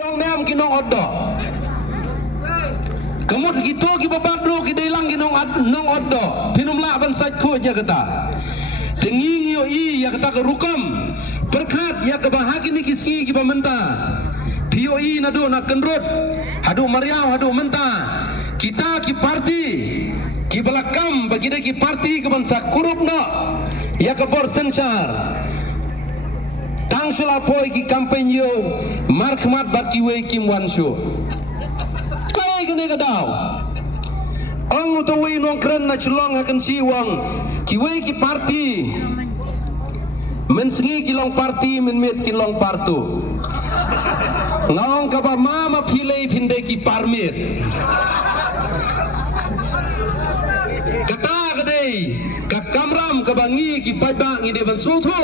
Yang nem kinong oddo. Kemud gitu kibabadlo kidailang kinong nong oddo. Pinumla ban sajku aja kata. Tengi ngio I ya kata kerukam. Berkat ya kebahagi ni kisngi kibamenta. Pio I nado nak kenrut. Hadu mariau hadu menta. Kita ki parti ki belakam bagi dia ki parti ke bangsa kurup no. Ya ke bor sensar. Tang sulapoi ki kampanye markmat bat ki wei kim wanshu. Kai kene kadau. Ang to wei nong kren na chulong akan siwang ki wei ki parti. Mensengi ki long parti menmet ki long partu. Ngong ka ba mama pilei pinde ki parmit. Kata kadai ka kamram ka bangi ki pajbang ide ban sutu.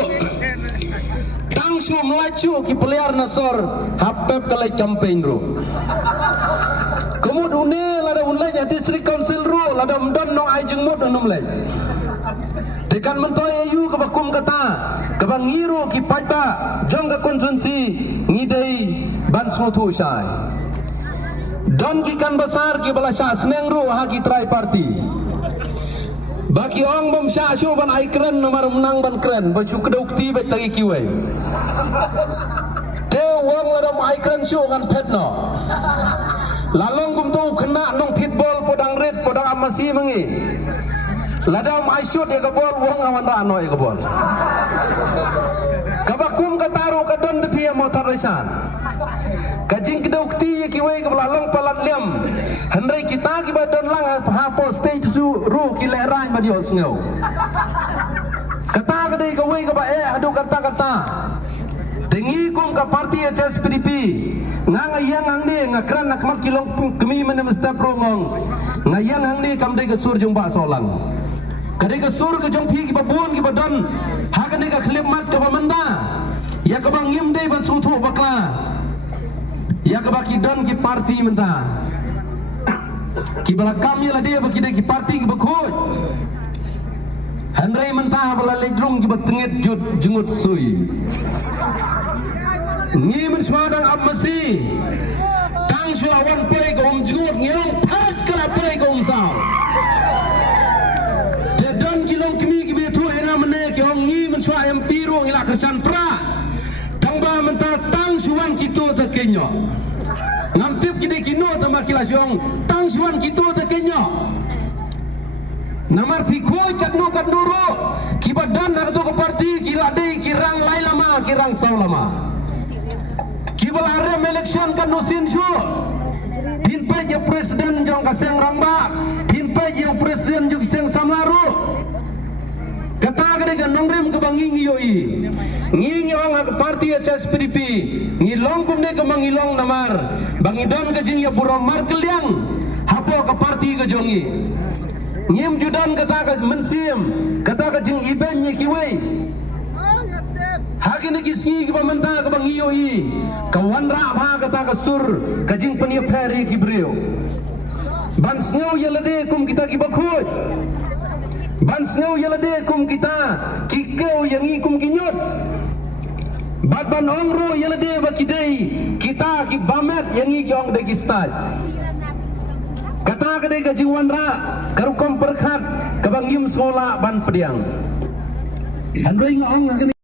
Tangsu melacu ki peliar nasor hapep kalai campaign ro. Kemud une lada unlai ya district council ro lada mdon nong ai jengmut nom lai. Tekan mentoy ayu ka bakum kata ka bangiru ki pajba jong ka konsensi ngidei ban sutu syai. Don ki kan besar ki balasya seneng ro ha ki try party. Bagi orang bom syasyu ban ai keren nomor menang ban keren baju kedukti bet tagi kiwei. Teu wong ladom ai keren syu ngan petno. Lalong gum tu kena nong pitball podang red podang amasi mengi. Ladom ai syut ya kebol wong awan rano ya kebol. Kabakum kataru kadon tepi motor resan. Kajing kedukti ya kiwei kebelalong palat lem. Hendai kita kibadon lang hapo stage su ru kilerai badio sngau. Kata kadai kawai ka ba adu kata tengi kum ka parti HSPDP ngayang ang ni ngakran nakmat kilong kemi menem step rongong ngayang ang ni kam dai ka sur jong ba solang kadai ka sur ka jong pi ki babun ki badon ha kadai ka klip mat ka bamanda ya ka bang ngim dai ban sutu bakla ya ka baki don ki parti menta ki belakam ya dia bagi dia ki parti ki bakut handrai mentah bala ledrung ki batengit jut jengut sui ngi men swadang amasi tang sulawan play ko jengut ngiong pat kala play ko sao de don ki long kemi ki betu era mene ki ong ngi men swa MP ro ngila kersan pra tang ba mentah tang suwan kito ta kenyo ngampip kide kino tambah kilasyong tang suan kito te kenyo namar pikoi katno ro kibadan nak to ke parti kiladei kirang lai lama kirang sau lama kibalare election kan no sin shu pinpe je presiden jong kaseng rangba pinpe je presiden jong kaseng samlaru kata kade kan nongrim ke bangi ngiyoi ngi orang parti HSPDP ngilong kumne ke mangilong namar bangidon ke jing ya buram markeliang hapo ke parti ke jongi ngim judan kata ke mensim kata ke jing iben ye kiwei hagi ne kisngi ke pamenta ke bangiyoi kawan ra ba kata ke sur ke jing penia peri ki brio ban sneu ye lede kum kita ki bakhut ban sneu ye lede kum kita ki keu yang ikum kinyot bat ban ongro yele de bakidei kita ki bamet yang i yong de kistai kata kadai ka jiwan ra karukom perkhat kabangim sola ban pediang andoi ngong